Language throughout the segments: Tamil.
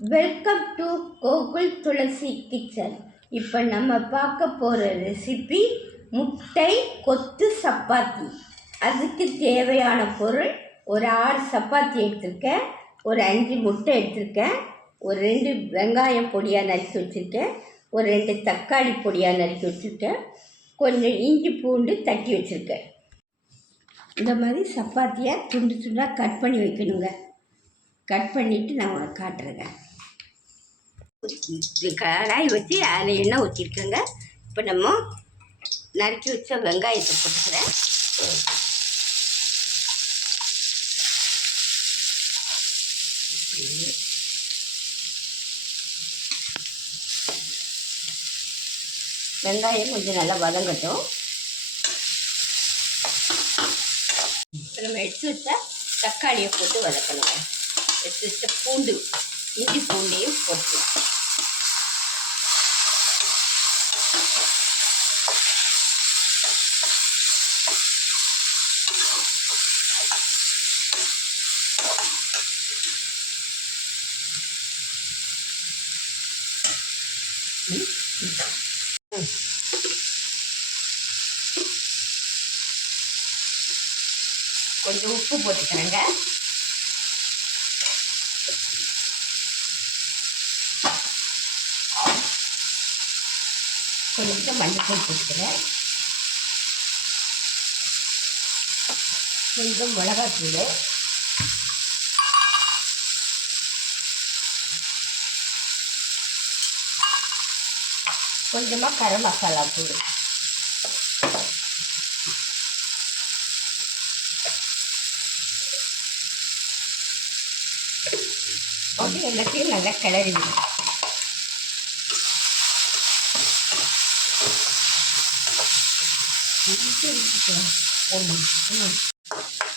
Welcome to Gokul Tulasi kitchen. இப்போ நம்ம பார்க்க போகிற ரெசிபி முட்டை கொத்து சப்பாத்தி. அதுக்கு தேவையான பொருள் ஒரு 6 சப்பாத்தி எடுத்திருக்கேன், ஒரு 5 முட்டை எடுத்திருக்கேன், ஒரு 2 வெங்காயம் பொடியாக நறுக்கி வச்சுருக்கேன், ஒரு 2 தக்காளி பொடியாக நறுக்கி வச்சுருக்கேன், கொஞ்சம் இஞ்சி பூண்டு தட்டி வச்சுருக்கேன். இந்த மாதிரி சப்பாத்தியை துண்டு துண்டாக கட் பண்ணி வைக்கணுங்க. கட் பண்ணிவிட்டு நான் உனக்கு காட்டுறேங்க. கடாய் வச்சு அதில் எண்ணெய் ஊற்றிருக்கேங்க. இப்போ நம்ம நறுக்கி வச்ச வெங்காயத்தை போட்டுக்கிறேன். வெங்காயம் கொஞ்சம் நல்லா வதங்கட்டும். இப்போ நம்ம எடுத்து வச்ச தக்காளியை போட்டு வதக்கணுங்க. எடுத்து வச்ச பூண்டு, இஞ்சி பூண்டையும் போட்டுக்கலாம். கொஞ்சம் உப்பு போட்டுக்கிறேங்க. கொஞ்சம் மஞ்சள் போட்டுக்கிறேன். கொஞ்சம் மிளகாத்தூள், கொஞ்சமாக கரம் மசாலா தூள், போட்டு எல்லாத்தையும் நல்லா கிளறி விடும்.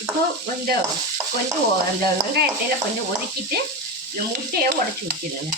இப்போ கொஞ்சம் அந்த வெங்காயத்தையில் கொஞ்சம் ஒதுக்கிட்டு இந்த முட்டையை உடச்சி ஊற்றிடுங்க.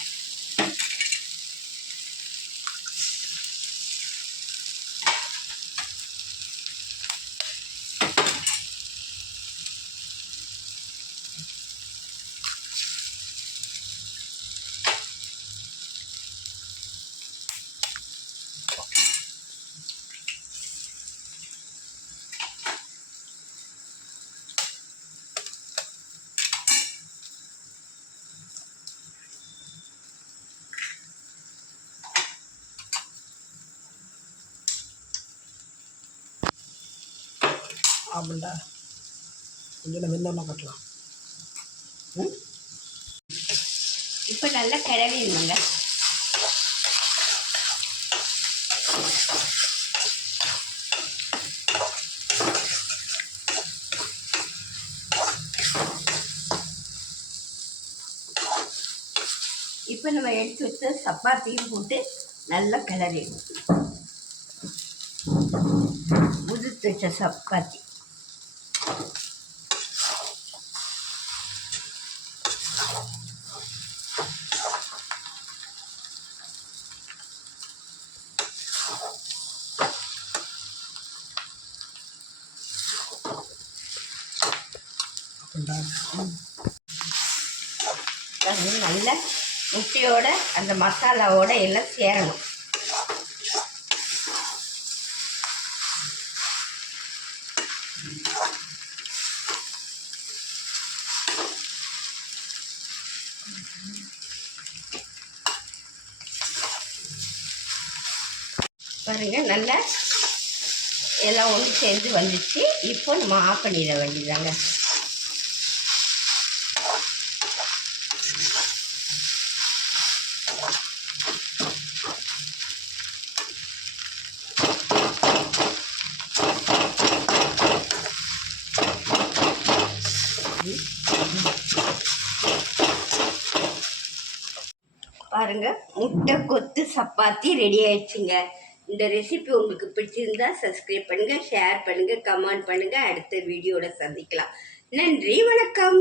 ஆமாண்டா, கொஞ்சம் வெள்ளமாக கட்டலாம். இப்போ நல்லா கிளறிடுங்க. இப்போ நம்ம எடுத்து வச்ச சப்பாத்தியும் போட்டு நல்லா கிளறிடணும். உதுத்து வச்ச சப்பாத்தி நல்ல முட்டையோட அந்த மசாலாவோட எல்லாம் சேரணும். பாருங்க, நல்லா எல்லாம் ஒன்று சேர்ந்து வந்துச்சு. இப்போ நம்ம ஆஃப் பண்ணிட வேண்டியதாங்க. பாருங்க, முட்டை கொத்து சப்பாத்தி ரெடி ஆயிடுச்சுங்க. இந்த ரெசிபி உங்களுக்கு பிடிச்சிருந்தா சப்ஸ்கிரைப் பண்ணுங்க, ஷேர் பண்ணுங்க, கமெண்ட் பண்ணுங்க. அடுத்த வீடியோட சந்திக்கலாம். நன்றி, வணக்கம்.